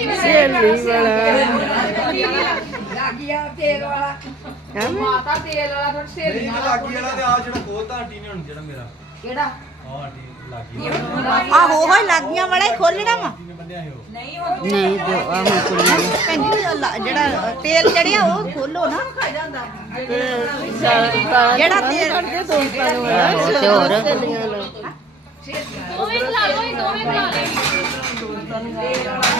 ਸੇਲੀ ਵਾਲਾ ਲਾਗੀਆ ਤੇਲ ਵਾਲਾ ਮਾਤਾ ਤੇਲ ਵਾਲਾ ਫਿਰ ਸੇਲੀ ਵਾਲਾ ਲਾਗੀ ਵਾਲਾ ਤੇ ਆ ਜਿਹੜਾ ਖੋਲ ਤਾਂ ਆਂਟੀ ਨੇ ਹੁਣ ਜਿਹੜਾ ਮੇਰਾ ਕਿਹੜਾ ਹਾਂ ਆਂਟੀ ਆਹੋ ਹੋਏ ਲਾਗੀਆਂ ਵਾਲੇ ਖੋਲਣਾ ਵਾ ਨਹੀਂ ਉਹ ਨਹੀਂ ਆਹ ਕੁੜੀ ਜਿਹੜਾ ਤੇਲ ਚੜਿਆ ਉਹ ਖੋਲੋ ਨਾ ਜਿਹੜਾ ਤੇਲ ਚੜਦੇ ਦੋ ਸਾਲ ਹੋ ਗਿਆ ਦੋ ਵੇਖ ਲਾ ਲੋ ਦੋ ਵੇਖ ਲਾ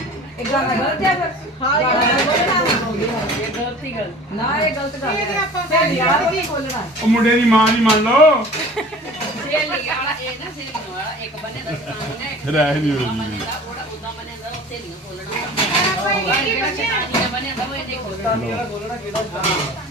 ਮੁੰਡੇ ਦੀ ਮਾਂ ਨਹੀਂ ਮੰਨ ਲੋ ਸੇਲੀ ਵਾਲਾ ਇਹ ਨਾ ਸੇਲੀ ਵਾਲਾ ਇੱਕ ਬੰਨੇ ਦਾ ਸਾਹਮਣੇ ਰਹਿ ਜੀ ਉਹਦਾ ਉਹਦਾ ਬੰਨੇ ਦਾ ਸੇਲੀ ਖੋਲਣਾ ਕੋਈ ਕਿਹੜਾ ਬੰਨੇ ਦਾ ਬੰਨੇ ਦਾ ਬੰਨੇ ਦਾ ਬੰਨੇ ਦਾ ਬੰਨੇ ਦਾ ਬੰਨੇ ਦਾ ਬੰਨੇ ਦਾ ਬੰਨੇ ਦਾ ਬੰਨੇ ਦਾ ਬੰਨੇ ਦਾ ਬੰਨੇ ਦਾ ਬੰਨੇ ਦਾ ਬੰਨੇ ਦਾ ਬੰਨੇ ਦਾ ਬੰਨੇ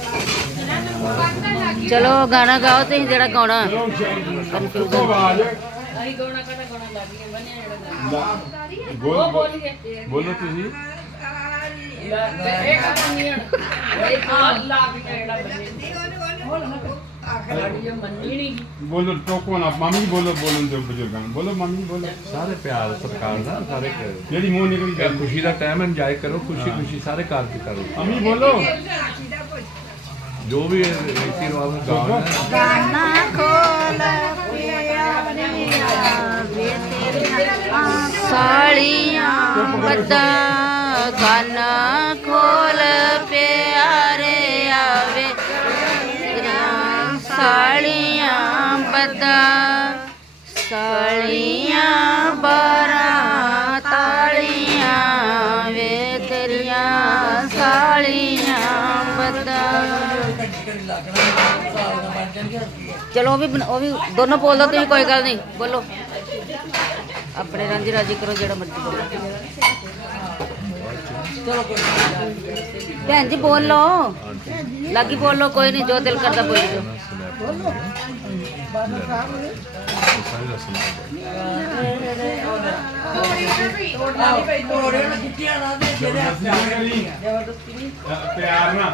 ਚਲੋ ਗਾਣਾ ਗਾਓ ਤੁਸੀਂ ਜਿਹੜਾ ਗਾਉਣਾ ਬੋਲੋ ਤੁਸੀਂ ਬੋਲੋ ਟੋਕੋ ਨਾ ਮੰਮੀ ਬੋਲੋ ਬੋਲਣ ਦੇ ਬਜ਼ੁਰਗਾਂ ਬੋਲੋ ਮੰਮੀ ਬੋਲੋ ਸਾਰੇ ਪਿਆਰ ਸਤਕਾਰ ਦਾ ਸਾਰੇ ਕਰ ਜਿਹੜੀ ਮੂੰਹ ਨਿਕਲੀ ਖੁਸ਼ੀ ਦਾ ਟਾਈਮ ਇੰਜੋਏ ਕਰੋ ਖੁਸ਼ੀ ਖੁਸ਼ੀ ਸਾਰੇ ਕਾਰਜ ਕਰੋ ਮੰਮੀ ਬੋਲੋ ਜੋ ਵੀ ਇਸੇ ਰਵਾਜ਼ ਨੂੰ ਗਾਉਣਾ ਹੈ ਗਾਣਾ ਖੋਲ ਸਾਲੀਆਂ ਪਤਾ ਗਾਣਾ ਖੋਲ ਪਿਆਰੇ ਆਵੇ ਸਾਲੀਆਂ ਪਤਾ ਸਾਲੀਆਂ ਚਲੋ ਉਹ ਵੀ ਉਹ ਵੀ ਦੋਨੋਂ ਬੋਲਦਾ ਤੁਸੀਂ ਕੋਈ ਗੱਲ ਨਹੀਂ ਬੋਲੋ ਆਪਣੇ ਰਾਂਝੀ ਰਾਜੀ ਕਰੋ ਜਿਹੜਾ ਮਰਜ਼ੀ ਬੋਲੋ ਭੈਣ ਜੀ ਬੋਲੋ ਲੱਗੀ ਬੋਲੋ ਕੋਈ ਨਹੀਂ ਜੋ ਦਿਲ ਕਰਦਾ ਬੋਲੋ ਬੋਲੋ ਪਿਆਰ ਨਾ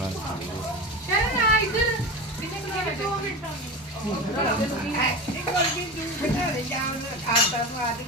はい。